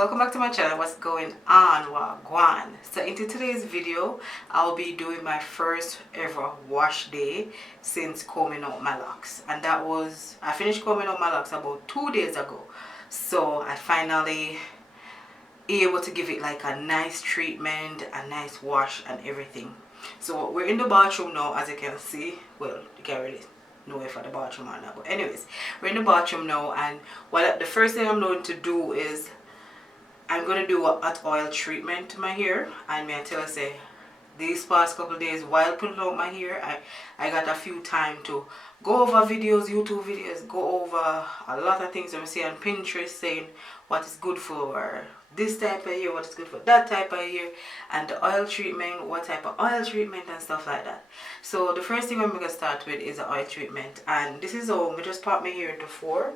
welcome back to my channel. What's going on, wagwan? So into today's video, I'll be doing my first ever wash day since combing out my locks, and that was, I finished combing out my locks about 2 days ago. So I finally able to give it like a nice treatment, a nice wash and everything. So we're in the bathroom now, as you can see. Well, you can't really know if at the bathroom or not, but anyways, we're in the bathroom now, and the first thing I'm going to do is I'm going to do a hot oil treatment to my hair. And may I tell you, say, these past couple of days while putting out my hair, I got a few time to go over videos, YouTube videos, go over a lot of things I see on Pinterest saying what is good for this type of hair, what is good for that type of hair, and the oil treatment, what type of oil treatment and stuff like that. So the first thing I'm going to start with is the oil treatment, and this is how I just part my hair into four.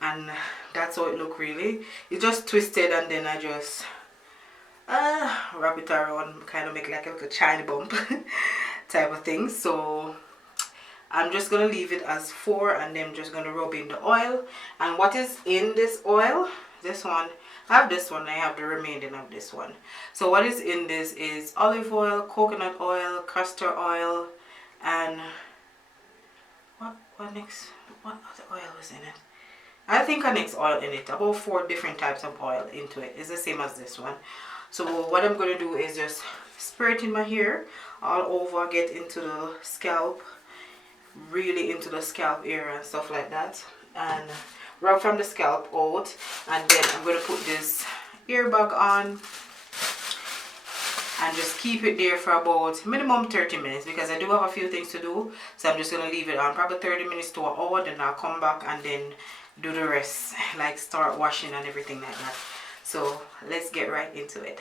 And that's how it look really. It's just twisted, and then I just wrap it around, kind of make like a little shiny bump type of thing. So I'm just gonna leave it as four, and then I'm just gonna rub in the oil. And what is in this oil, this one, I have this one, I have the remaining of this one. So what is in this is olive oil, coconut oil, castor oil, and what next, what other oil is in it? I think I mix oil in it, about 4 different types of oil into it. It's the same as this one. So what I'm going to do is just spray it in my hair all over, get into the scalp, really into the scalp area and stuff like that, and rub from the scalp out. And then I'm going to put this ear bag on and just keep it there for about minimum 30 minutes, because I do have a few things to do. So I'm just going to leave it on probably 30 minutes to an hour, then I'll come back and then do the rest, like start washing and everything like that. So let's get right into it.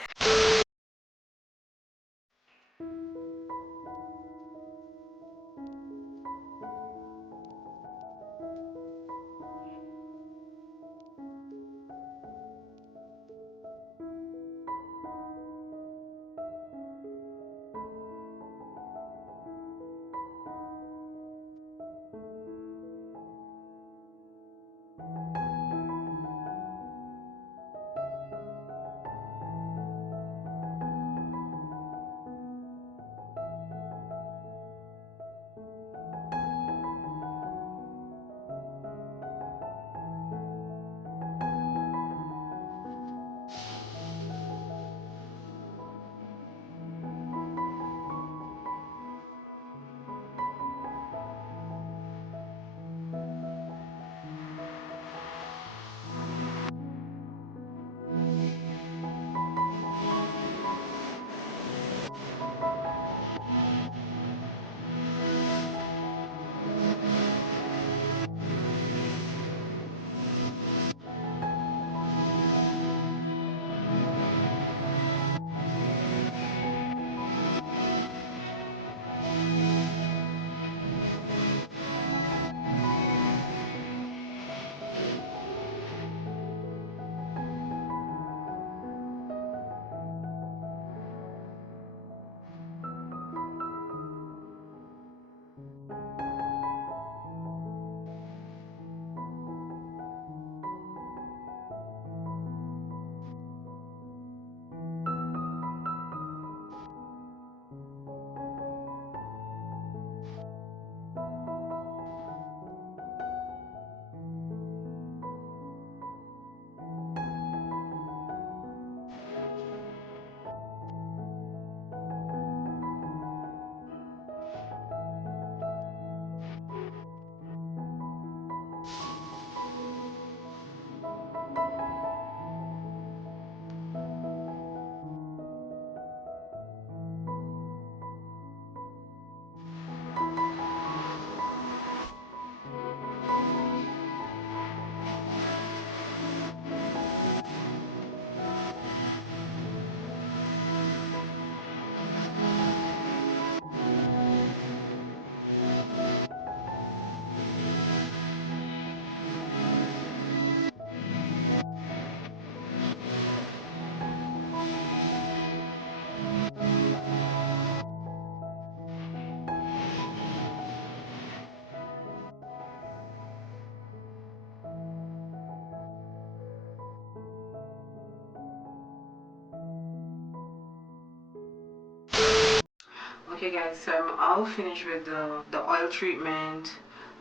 Okay guys, so I'm all finished with the oil treatment,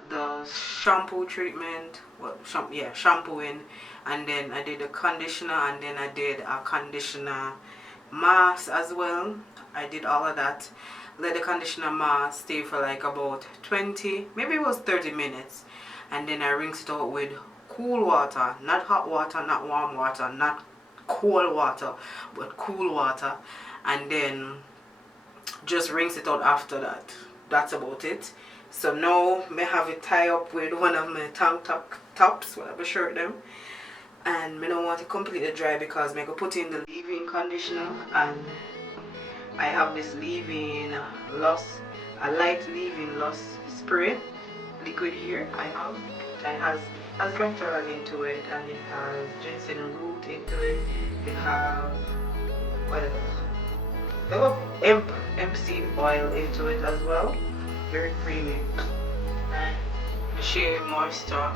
the shampoo treatment, well, shampooing, and then I did a conditioner, and then I did a conditioner mask as well. I did all of that. Let the conditioner mask stay for like about 20, maybe it was 30 minutes, and then I rinsed it out with cool water, not hot water, not warm water, not cold water, but cool water, and then just rinse it out after that. That's about it. So now I have it tie up with one of my tank tops, whatever shirt them, and I don't want to completely dry because I go put in the leave-in conditioner, and I have this leave-in loss, a light leave-in loss spray liquid here. I have it has glycerol into it, and it has ginseng root into it. It has what else? They have hemp seed oil into it as well. Very creamy. And the sheer moisture. I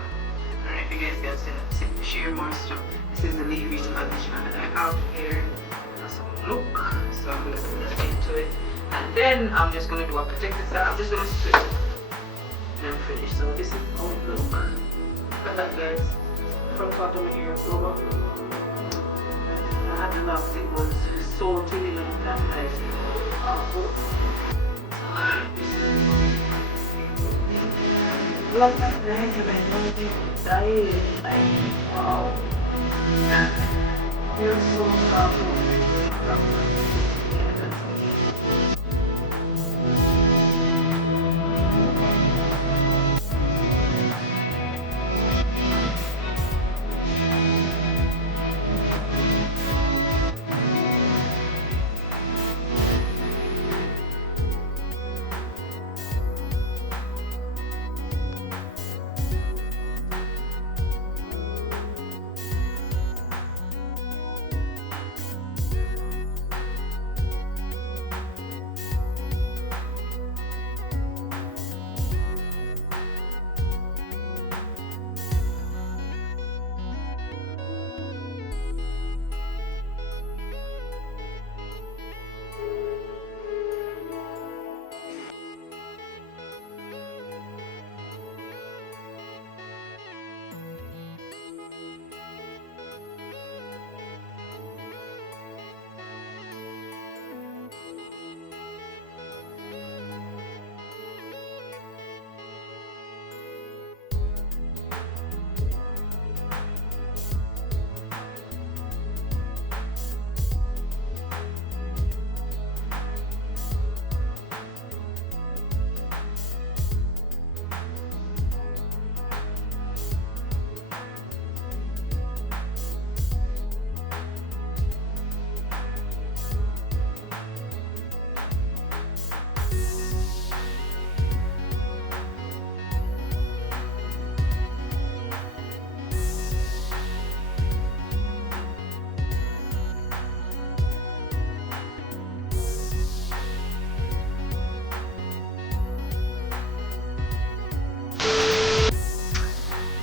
don't know if you guys can see the sheer moisture. This is the leave-in conditioner that I have here. That's some look. So I'm going to put that into it. And then I'm just going to do a protective style. I'm just going to split it. And I'm finished. So this is how it looks. Look at that, guys. Front part of my hair over. I had the locks, it was so thin and that nice. Look at the head of it, wow. You're so powerful.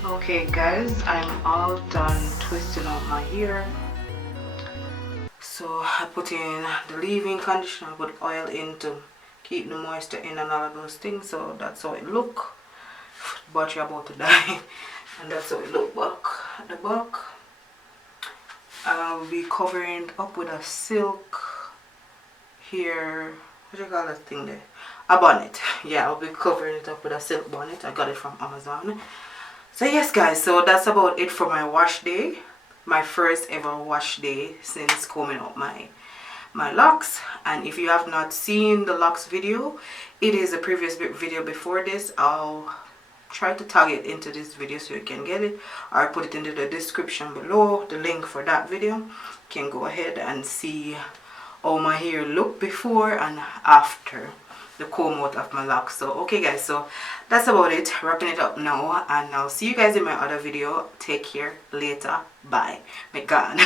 Okay guys, I'm all done twisting out my hair. So I put in the leave-in conditioner, put oil in to keep the moisture in and all of those things. So that's how it look. Battery about to die. And that's how it look back at the back. I'll be covering it up with a silk hair, what do you call that thing there? A bonnet. Yeah, I'll be covering it up with a silk bonnet. I got it from Amazon. So yes guys, so that's about it for my wash day. My first ever wash day since combing out my locks. And if you have not seen the locks video, it is a previous video before this. I'll try to tag it into this video so you can get it, or I'll put it into the description below, the link for that video. You can go ahead and see how my hair looked before and after the comb out of my locks. So okay guys, so that's about it, wrapping it up now, and I'll see you guys in my other video. Take care, later, bye, my god.